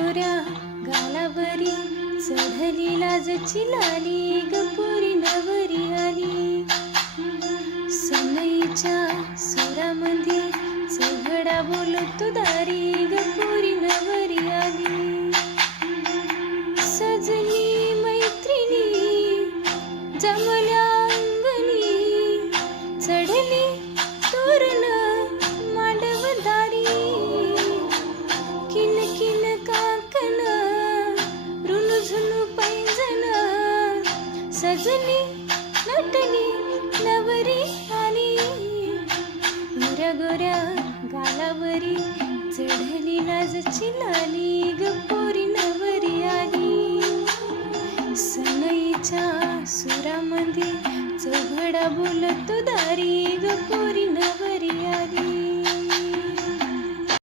गोऱ्या गालावरी चढली लाजची लाली ग पोरी नवरी आली. सनईच्या सुरामध्ये चौघडा बोलतो दारी ग पोरी नवरी आली. सजनी मैत्रिणी जमल्या अंगणी चढली तोरण मांडवदारी. किन किन काकण रुणझुणू पैंजण सजली नटली नवरी आली. गोऱ्या गोऱ्या गालावरी चढली लाजची लाली ग पोरी नवरी आली. सनईच्या सुरामध्ये चौघडा बोलतो दारी ग पोरी